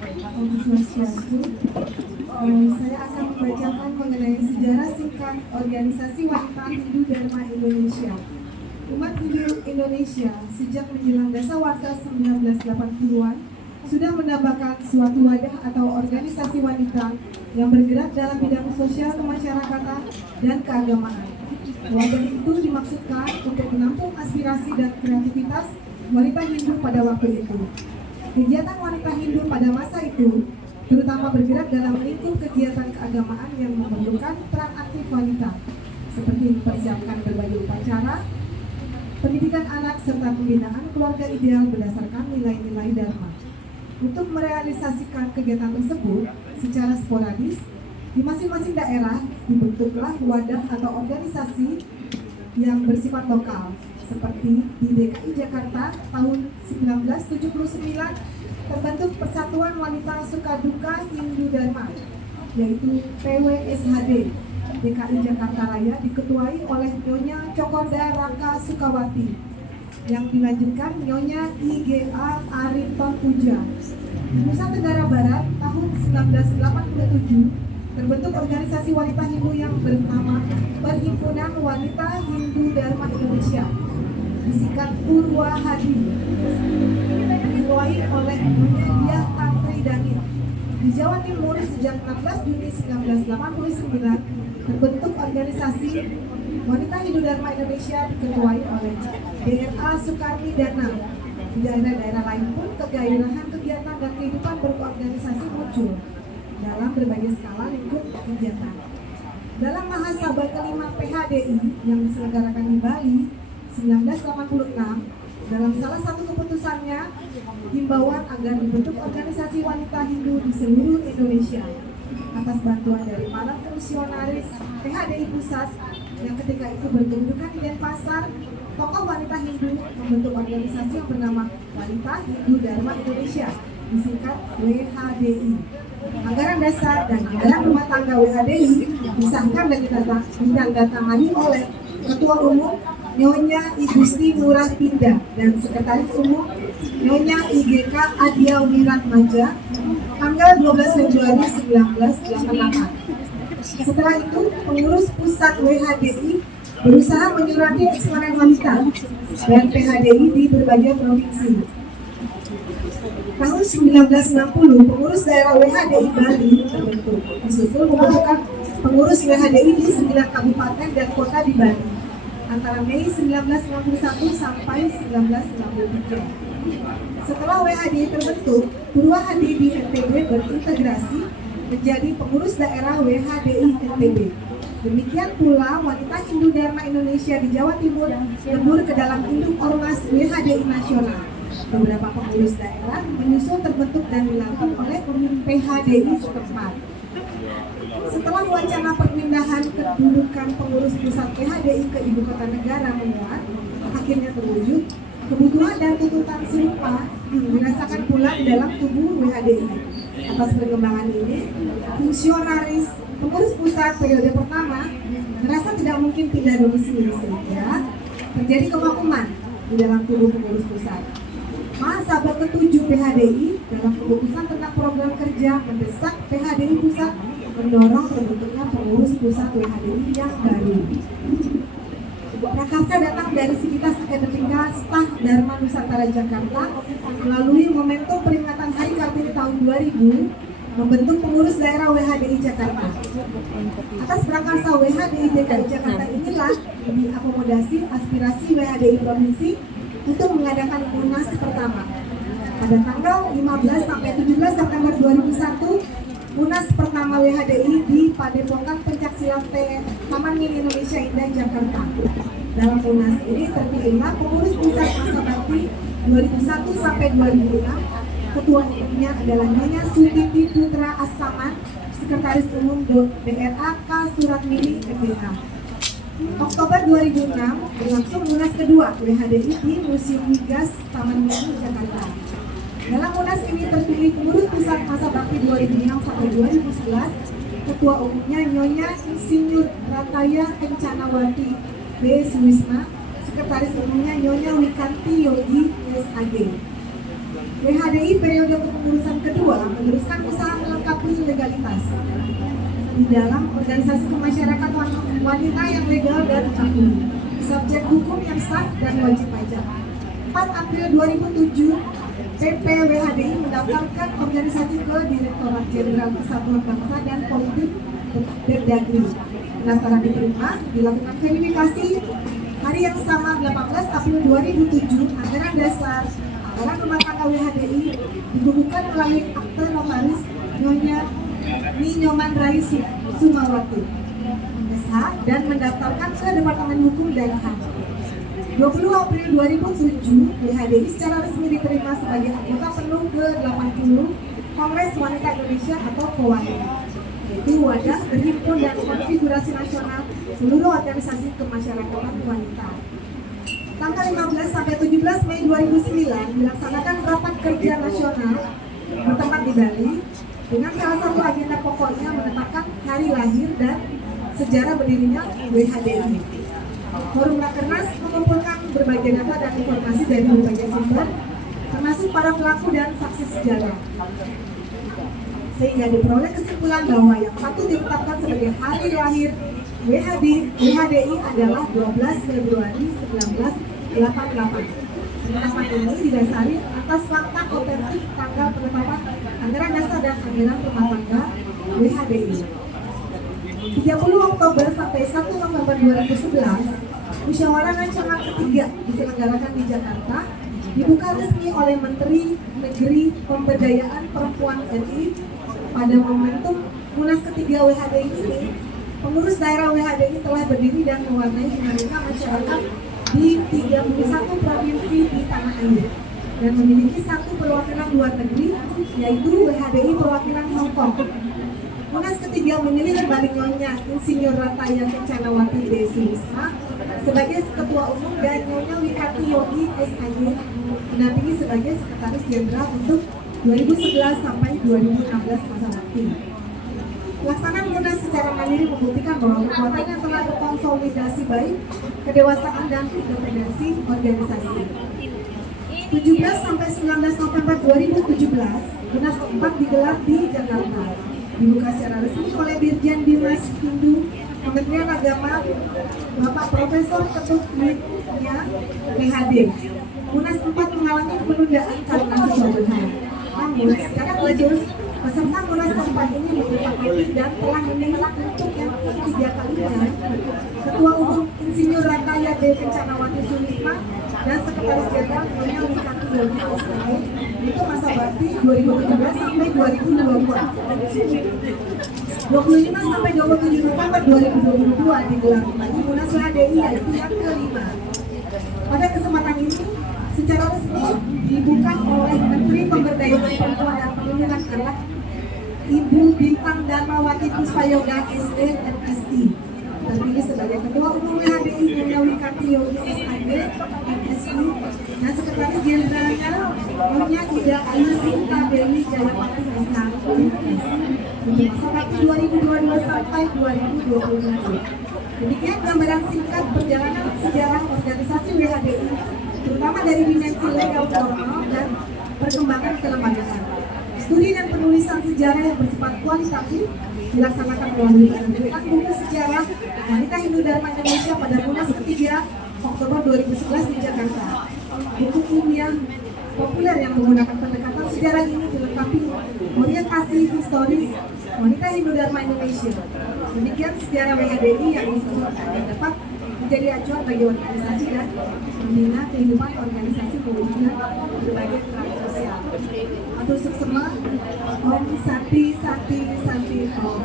Om Swastiastu. Saya akan membacakan mengenai sejarah singkat Organisasi Wanita Hindu Dharma Indonesia. Umat Hindu Indonesia sejak menjelang dasawarsa 1980-an sudah menambahkan suatu wadah atau organisasi wanita yang bergerak dalam bidang sosial kemasyarakatan dan keagamaan. Wadah itu dimaksudkan untuk menampung aspirasi dan kreativitas wanita Hindu pada waktu itu. Kegiatan wanita Hindu pada masa itu terutama bergerak dalam lingkup kegiatan keagamaan yang memerlukan peran aktif wanita, seperti mempersiapkan berbagai upacara, pendidikan anak, serta pembinaan keluarga ideal berdasarkan nilai-nilai Dharma. Untuk merealisasikan kegiatan tersebut secara sporadis, di masing-masing daerah dibentuklah wadah atau organisasi yang bersifat lokal, seperti di DKI Jakarta tahun 1979 terbentuk Persatuan Wanita Sukaduka Hindu Dharma, yaitu PWSHD DKI Jakarta Raya, diketuai oleh Nyonya Cokorda Raka Sukawati, yang dilanjutkan Nyonya IGA Arinton Puja. Di Nusa Tenggara Barat tahun 1987 terbentuk organisasi wanita Hindu yang bernama Perhimpunan Wanita Hindu Dharma Indonesia, disingkat Purwahadi, diketuai oleh Nyonya Diah Tantri Danit. Di Jawa Timur sejak 16 Juni 1989 terbentuk organisasi Wanita Hindu Dharma Indonesia diketuai oleh DRA Soekarni Dana. Di daerah-daerah lain pun kegairahan kegiatan dan kehidupan berorganisasi muncul dalam berbagai skala lingkup kegiatan. Dalam Mahasabah kelima PHDI yang diselenggarakan di Bali 1986, dalam salah satu keputusannya himbauan agar dibentuk organisasi wanita Hindu di seluruh Indonesia atas bantuan dari para fungsionaris PHDI Pusat yang ketika itu berkedudukan di Denpasar. Tokoh wanita Hindu membentuk organisasi yang bernama Wanita Hindu Dharma Indonesia, disingkat WHDI. Anggaran dasar dan anggaran rumah tangga WHDI disahkan dan ditandatangani oleh Ketua Umum Nyonya Igusti Ngurah Pindah dan Sekretaris Umum Nyonya IGK Adia Wiratmaja tanggal 12 Februari 1988. Setelah itu, pengurus pusat WHDI berusaha menyurati eksploran wanita dan PHDI di berbagai provinsi. Tahun 1960, pengurus daerah WHDI Bali terbentuk, disusul pembentukan pengurus WHDI di 9 kabupaten dan kota di Bali antara Mei 1991 sampai 1993. Setelah WHDI terbentuk, Purwahadi di NTB berintegrasi menjadi pengurus daerah WHDI NTB. Demikian pula wanita Hindu Dharma Indonesia di Jawa Timur lebur ke dalam induk ormas WHDI nasional. Beberapa pengurus daerah menyusul terbentuk dan dilantik oleh PHDI setempat. Setelah wacana perpindahan kedudukan pengurus pusat PHDI ke ibu kota negara menguat, akhirnya terwujud. Kebutuhan dan tuntutan serupa dirasakan pula di dalam tubuh WHDI. Atas perkembangan ini, fungsionaris pengurus pusat periode pertama merasa tidak mungkin pindah domisili, sehingga terjadi kevakuman di dalam tubuh pengurus pusat. Mahasabah ke-7 PHDI dalam keputusan tentang program kerja mendesak PHDI pusat mendorong terbentuknya pengurus pusat WHDI yang baru. Prakasa datang dari Sivitas Akademika Staf Dharma Nusantara Jakarta melalui momentum peringatan Hari Kartini tahun 2000 membentuk pengurus daerah WHDI Jakarta. Atas prakarsa WHDI DKI Jakarta inilah diakomodasi aspirasi WHDI Provinsi untuk mengadakan Munas pertama. Pada tanggal 15 sampai 17 September 2001, Munas pertama WHDI di Padepokan Pencaksilat Taman Mini Indonesia Indah, Jakarta. Dalam Munas ini terpilihlah pengurus pusat masa bakti 2001 sampai 2006. Ketua umumnya adalah Nyonya Sutiti Putra Asaman, Sekretaris Umum DRA K Suratmini MBH. Oktober 2006 berlangsung Munas kedua WHDI di Museum Migas Taman Mini, Jakarta. Dalam Munas ini terpilih pengurus pusat masa bakti 2006 sampai 2011. Ketua umumnya Nyonya Insinyur Rataya Kencanawati B. Suwisma, Sekretaris Umumnya Nyonya Wikanti Yogi SAG. WHDI periode kepengurusan kedua meneruskan usaha melengkapi legalitas di dalam organisasi kemasyarakatan wanita yang legal dan aktif, subjek hukum yang sah dan wajib pajak. 4 April 2007, PP WHDI mendaftarkan organisasi ke Direktorat Jenderal Kesatuan Bangsa dan Politik Berdagri. Pendaftaran diterima, dilakukan verifikasi hari yang sama 18 April 2007, anggaran dasar anggaran rumah tangga WHDI dibukukan melalui akte notaris Nyonya Nyoman Rai Sumawati SH dan mendaftarkan ke Departemen Hukum dan HAM. 20 April 2007, WHDI secara resmi diterima sebagai anggota penuh ke-80 Kongres Wanita Indonesia atau KOWANI, yaitu wadah berhimpun dan konfigurasi nasional seluruh organisasi kemasyarakatan wanita. Tanggal 15 sampai 17 Mei 2009 dilaksanakan rapat kerja nasional bertempat di Bali dengan salah satu agenda pokoknya menetapkan hari lahir dan sejarah berdirinya WHDI. Forum Rakernas mengumpulkan berbagai data dan informasi dari berbagai sumber, termasuk para pelaku dan saksi sejarah, sehingga diperoleh kesimpulan bahwa yang patut ditetapkan sebagai hari lahir WHDI adalah 12 Februari 1988. Penetapan ini didasari atas fakta otentik tanggal penetapan anggaran dasar dan anggaran rumah tangga WHDI. 30 Oktober sampai 1 November 2011, Musyawarah Nasional ketiga diselenggarakan di Jakarta, dibuka resmi oleh Menteri Negeri Pemberdayaan Perempuan RI. Pada momentum Munas ketiga WHDI ini, pengurus daerah WHDI telah berdiri dan mewarnai dinamika masyarakat di 31 provinsi di tanah air dan memiliki satu perwakilan luar negeri, yaitu WHDI perwakilan Hong Kong. Munas ketiga memilih kembali Nyonya Insinyur Rataya Kencanawati Surisma sebagai Ketua Umum dan Nyonya Wikati Yogi SHY mendampingi sebagai Sekretaris Jenderal untuk 2011 sampai 2016 masa bakti. Pelaksanaan Munas secara mandiri membuktikan bahwa kekuatannya telah berkonsolidasi baik, kedewasaan dan independensi organisasi. 17 sampai 19 November 2017, Munas keempat digelar di Jakarta. Dibuka secara resmi oleh Dirjen Dinas Hindu Kementerian Agama Bapak Profesor Ketut Widya PhD. Munas 4 mengalami penundaan karena sesuatu hal. Namun secara khusus peserta Munas keempat ini menyepakati dan telah memilih untuk yang ketiga kalinya Ketua Umum Insinyur Rataya D. Kencanawati Surisma dan Sekretaris Jenderal Nyonya Wikati Yogi SHY itu masa bakti 2017 sampai 2024. 25 sampai 27 November 2022 digelar kembali Munas WHDI yaitu yang kelima. Pada kesempatan ini secara resmi dibuka oleh Menteri Pemberdayaan Perempuan dan Perlindungan Anak Ibu Bintang Darmawati Puspayoga SD MSI terpilih sebagai Ketua Umum WHDI Nyonya Wikati Yogi SHY MSI dan Sekretaris Jenderalnya Nyonya Ida Ayu Sinta Dewi Jayapati SHY untuk masa bakti 2022 sampai 2026. Demikian gambaran singkat perjalanan sejarah organisasi WHDI, terutama dari dimensi legal formal dan perkembangan kelembagaan. Studi dan penulisan sejarah yang bersifat kualitatif dilaksanakan melalui penerbitan buku sejarah Wanita Hindu Dharma Indonesia pada Munas ketiga Oktober 2011 di Jakarta. Buku ilmiah populer yang menggunakan pendekatan sejarah ini dilengkapi orientasi historis Wanita Hindu Dharma Indonesia. Demikian sejarah WHDI yang disusun agar dapat menjadi acuan bagi organisasi dan membina kehidupan organisasi mewujudkan berbagai peran sosial. Atur suksema, Om Santi Santi Santi Om.